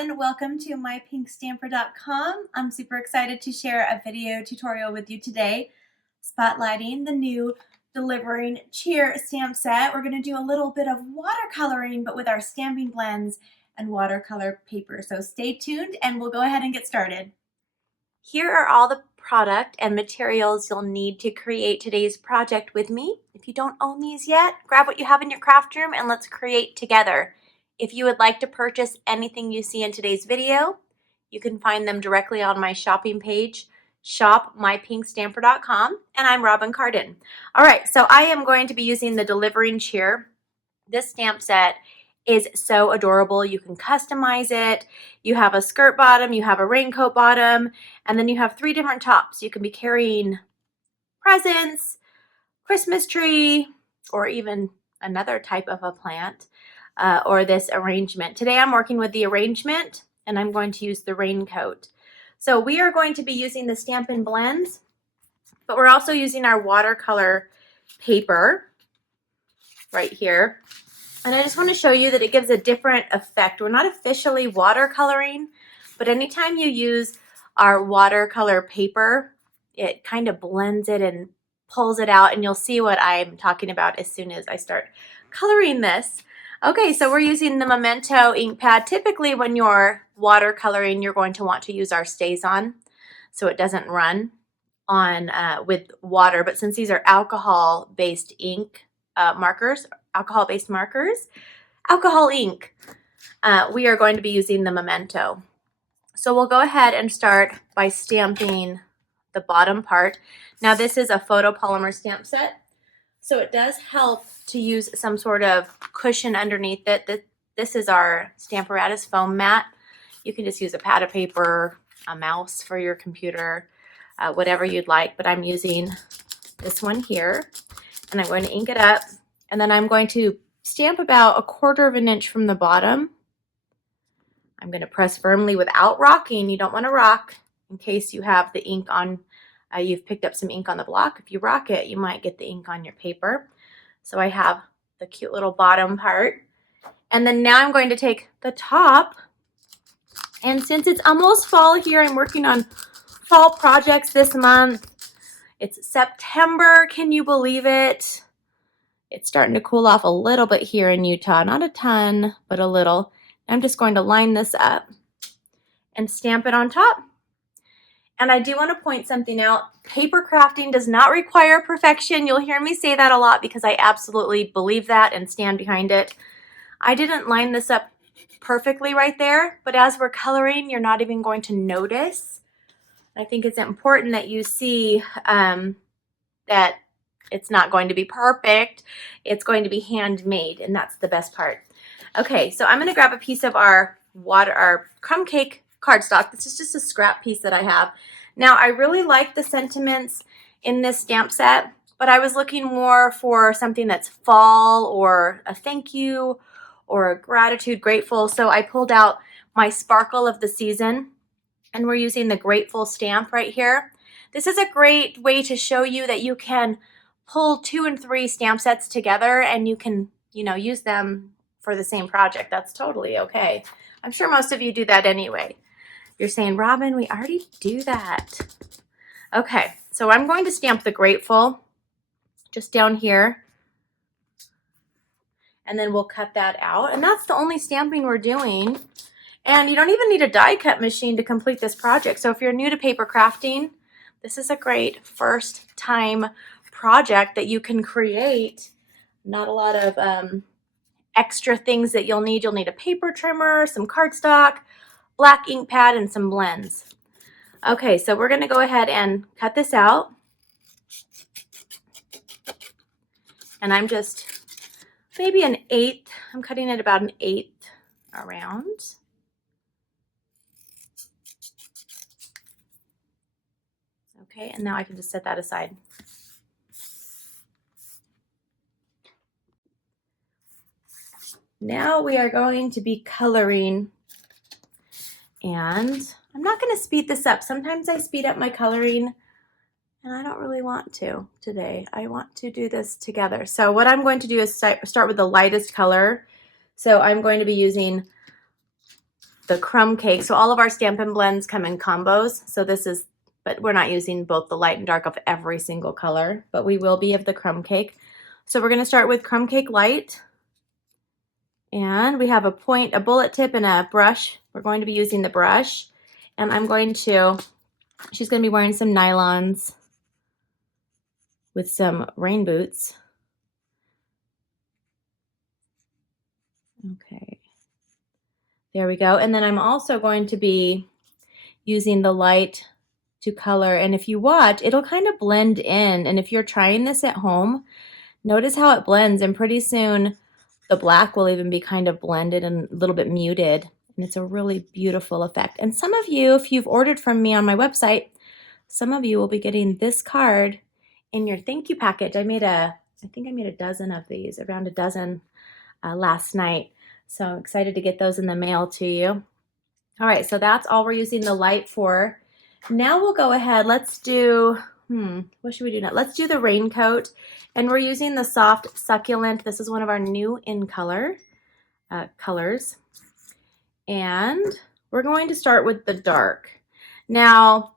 Robyn. Welcome to mypinkstamper.com. I'm super excited to share a video tutorial with you today, spotlighting the new Delivering Cheer stamp set. We're going to do a little bit of watercoloring, but with our Stampin Blends and watercolor paper. So stay tuned and we'll go ahead and get started. Here are all the product and materials you'll need to create today's project with me. If you don't own these yet, grab what you have in your craft room and let's create together. If you would like to purchase anything you see in today's video, you can find them directly on my shopping page, shopmypinkstamper.com, and I'm Robyn Cardin. All right, so I am going to be using the Delivering Cheer. This stamp set is so adorable. You can customize it. You have a skirt bottom, you have a raincoat bottom, and then you have 3 different tops. You can be carrying presents, Christmas tree, or even another type of a plant. Or this arrangement. Today I'm working with the arrangement and I'm going to use the raincoat. So we are going to be using the Stampin Blends, but we're also using our watercolor paper right here. And I just want to show you that it gives a different effect. We're not officially watercoloring, but anytime you use our watercolor paper, it kind of blends it and pulls it out, and you'll see what I'm talking about as soon as I start coloring this. Okay, so we're using the Memento ink pad. Typically when you're watercoloring, you're going to want to use our StazOn so it doesn't run on with water. But since these are alcohol-based ink markers, alcohol ink, we are going to be using the Memento. So we'll go ahead and start by stamping the bottom part. Now this is a photopolymer stamp set, so it does help to use some sort of cushion underneath it. This is our Stamparatus foam mat. You can just use a pad of paper, a mouse for your computer, whatever you'd like, but I'm using this one here, and I'm going to ink it up, and then I'm going to stamp about 1/4 of an inch from the bottom. I'm going to press firmly without rocking. You don't want to rock in case you have the ink on, you've picked up some ink on the block. If you rock it, you might get the ink on your paper. So I have the cute little bottom part. And then now I'm going to take the top. And since it's almost fall here, I'm working on fall projects this month. It's September, can you believe it? It's starting to cool off a little bit here in Utah. Not a ton, but a little. I'm just going to line this up and stamp it on top. And I do want to point something out. Paper crafting does not require perfection. You'll hear me say that a lot because I absolutely believe that and stand behind it. I didn't line this up perfectly right there, but as we're coloring, you're not even going to notice. I think it's important that you see that it's not going to be perfect. It's going to be handmade, and that's the best part. Okay, so I'm going to grab a piece of our crumb cake cardstock. This is just a scrap piece that I have. Now, I really like the sentiments in this stamp set, but I was looking more for something that's fall or a thank you or a gratitude, grateful. So I pulled out my Sparkle of the Season, and we're using the Grateful stamp right here. This is a great way to show you that you can pull 2 and 3 stamp sets together and you can, use them for the same project. That's totally okay. I'm sure most of you do that anyway. You're saying, Robyn, we already do that. Okay, so I'm going to stamp the Grateful just down here. And then we'll cut that out. And that's the only stamping we're doing. And you don't even need a die cut machine to complete this project. So if you're new to paper crafting, this is a great first time project that you can create. Not a lot of extra things that you'll need. You'll need a paper trimmer, some cardstock, black ink pad, and some blends. Okay, so we're going to go ahead and cut this out. And I'm just maybe an 1/8. I'm cutting it about an 1/8 around. Okay, and now I can just set that aside. Now we are going to be coloring, and I'm not going to speed this up. Sometimes I speed up my coloring and I don't really want to today. I want to do this together. So what I'm going to do is start with the lightest color. So I'm going to be using the crumb cake. So all of our Stampin' Blends come in combos. So this is, but we're not using both the light and dark of every single color, but we will be of the crumb cake. So we're going to start with crumb cake light. And we have a point, a bullet tip, and a brush. We're going to be using the brush. And she's going to be wearing some nylons with some rain boots. Okay. There we go. And then I'm also going to be using the light to color. And if you watch, it'll kind of blend in. And if you're trying this at home, notice how it blends. And pretty soon the black will even be kind of blended and a little bit muted. And it's a really beautiful effect. And some of you, if you've ordered from me on my website, some of you will be getting this card in your thank you package. I think I made a dozen of these, around a dozen last night. So I'm excited to get those in the mail to you. All right, so that's all we're using the light for. Now we'll go ahead, let's do, what should we do now? Let's do the raincoat. And we're using the soft succulent. This is one of our new in color colors. And we're going to start with the dark. Now,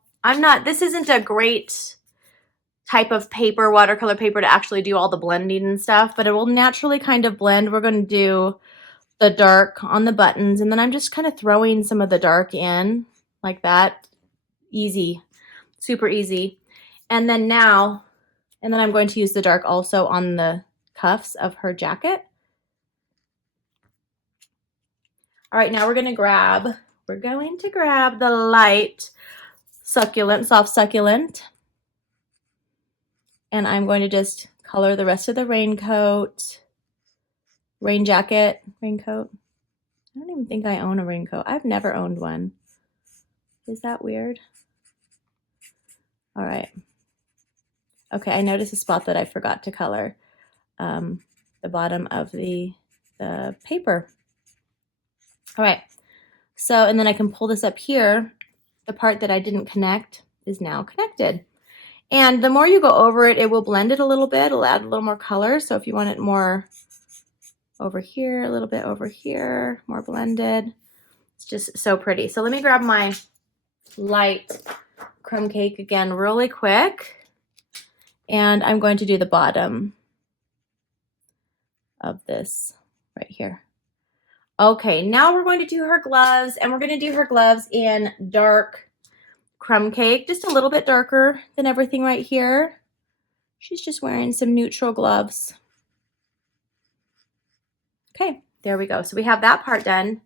this isn't a great type of paper, watercolor paper, to actually do all the blending and stuff, but it will naturally kind of blend. We're going to do the dark on the buttons, and then I'm just kind of throwing some of the dark in like that. Easy, super easy. And then I'm going to use the dark also on the cuffs of her jacket. All right, now we're going to grab the light succulent, soft succulent. And I'm going to just color the rest of the raincoat, raincoat. I don't even think I own a raincoat. I've never owned one. Is that weird? All right. Okay, I noticed a spot that I forgot to color. The bottom of the paper. All right. So, and then I can pull this up here. The part that I didn't connect is now connected. And the more you go over it, it will blend it a little bit. It'll add a little more color. So if you want it more over here, a little bit over here, more blended, it's just so pretty. So let me grab my light crumb cake again really quick. And I'm going to do the bottom of this right here. Okay, now we're going to do her gloves, and we're going to do her gloves in dark crumb cake, just a little bit darker than everything right here. She's just wearing some neutral gloves. Okay, there we go. So we have that part done.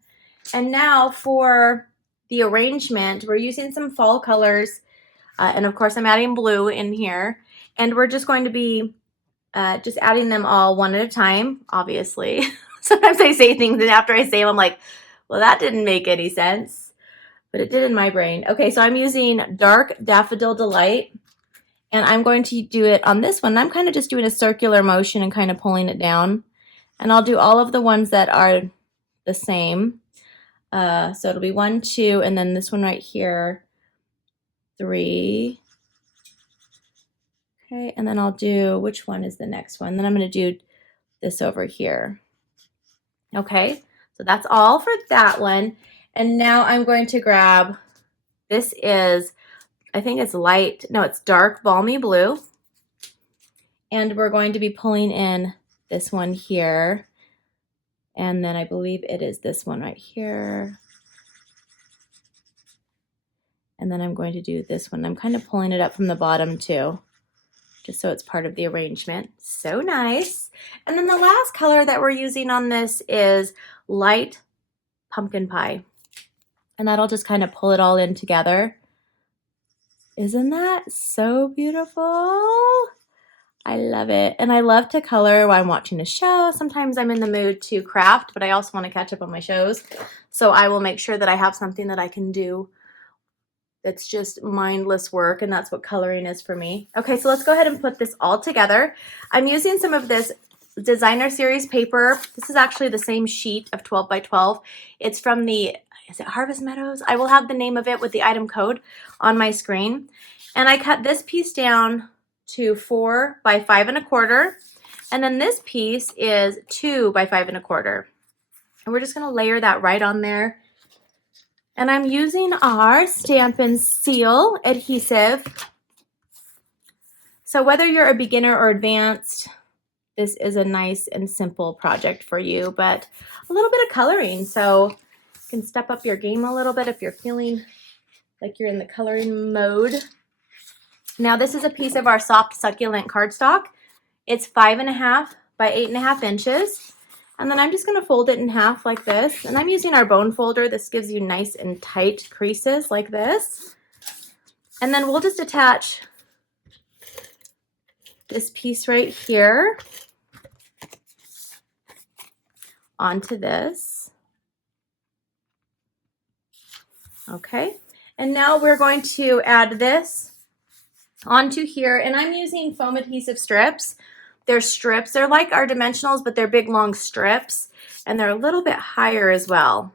And now for the arrangement, we're using some fall colors. And of course, I'm adding blue in here. And we're just going to be just adding them all one at a time, obviously. Sometimes I say things, and after I say them, I'm like, well, that didn't make any sense. But it did in my brain. Okay, so I'm using dark Daffodil Delight, and I'm going to do it on this one. I'm kind of just doing a circular motion and kind of pulling it down. And I'll do all of the ones that are the same. So it'll be 1, 2, and then this one right here, 3. Okay, and then I'll do, which one is the next one? Then I'm going to do this over here. Okay, so that's all for that one. And now I'm going to grab, this is, I think it's light, no, it's dark Balmy blue. And we're going to be pulling in this one here. And then I believe it is this one right here. And then I'm going to do this one. I'm kind of pulling it up from the bottom too, just so it's part of the arrangement. So nice. And then the last color that we're using on this is light pumpkin pie. And that'll just kind of pull it all in together. Isn't that so beautiful? I love it. And I love to color while I'm watching a show. Sometimes I'm in the mood to craft, but I also want to catch up on my shows. So I will make sure that I have something that I can do that's just mindless work, and that's what coloring is for me. Okay, so let's go ahead and put this all together. I'm using some of this designer series paper. This is actually the same sheet of 12 by 12. It's from the, is it Harvest Meadows? I will have the name of it with the item code on my screen. And I cut this piece down to 4 by 5 1/4. And then this piece is 2 by 5 1/4. And we're just gonna layer that right on there. And I'm using our Stampin' Seal adhesive. So whether you're a beginner or advanced, this is a nice and simple project for you, but a little bit of coloring. So you can step up your game a little bit if you're feeling like you're in the coloring mode. Now this is a piece of our soft succulent cardstock. It's 5.5 by 8.5 inches. And then I'm just going to fold it in half like this. And I'm using our bone folder. This gives you nice and tight creases like this. And then we'll just attach this piece right here onto this. Okay. And now we're going to add this onto here. And I'm using foam adhesive strips. They're strips. They're like our dimensionals, but they're big, long strips. And they're a little bit higher as well.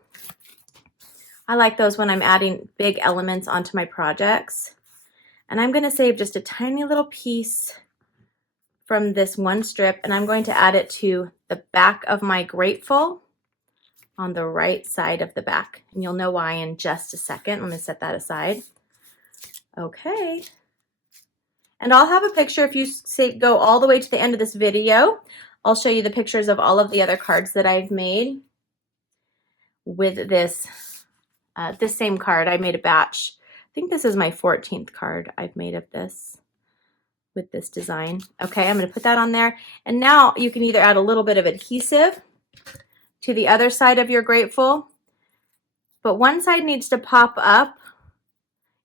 I like those when I'm adding big elements onto my projects. And I'm going to save just a tiny little piece from this one strip, and I'm going to add it to the back of my Grateful on the right side of the back. And you'll know why in just a second. I'm going to set that aside. Okay. And I'll have a picture if you go all the way to the end of this video. I'll show you the pictures of all of the other cards that I've made with this same card. I made a batch. I think this is my 14th card I've made of this with this design. Okay, I'm going to put that on there. And now you can either add a little bit of adhesive to the other side of your Grateful, but one side needs to pop up,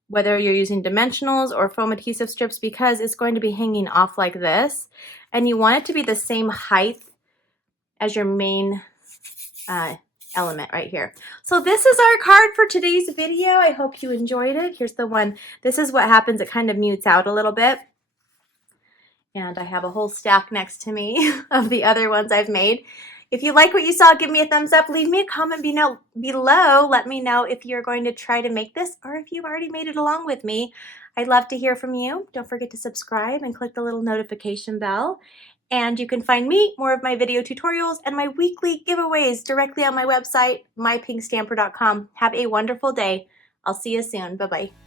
whether you're using dimensionals or foam adhesive strips, because it's going to be hanging off like this. And you want it to be the same height as your main element right here. So this is our card for today's video. I hope you enjoyed it. Here's the one. This is what happens. It kind of mutes out a little bit. And I have a whole stack next to me of the other ones I've made. If you like what you saw, give me a thumbs up. Leave me a comment below. Let me know if you're going to try to make this or if you've already made it along with me. I'd love to hear from you. Don't forget to subscribe and click the little notification bell. And you can find me, more of my video tutorials, and my weekly giveaways directly on my website, mypinkstamper.com. Have a wonderful day. I'll see you soon. Bye-bye.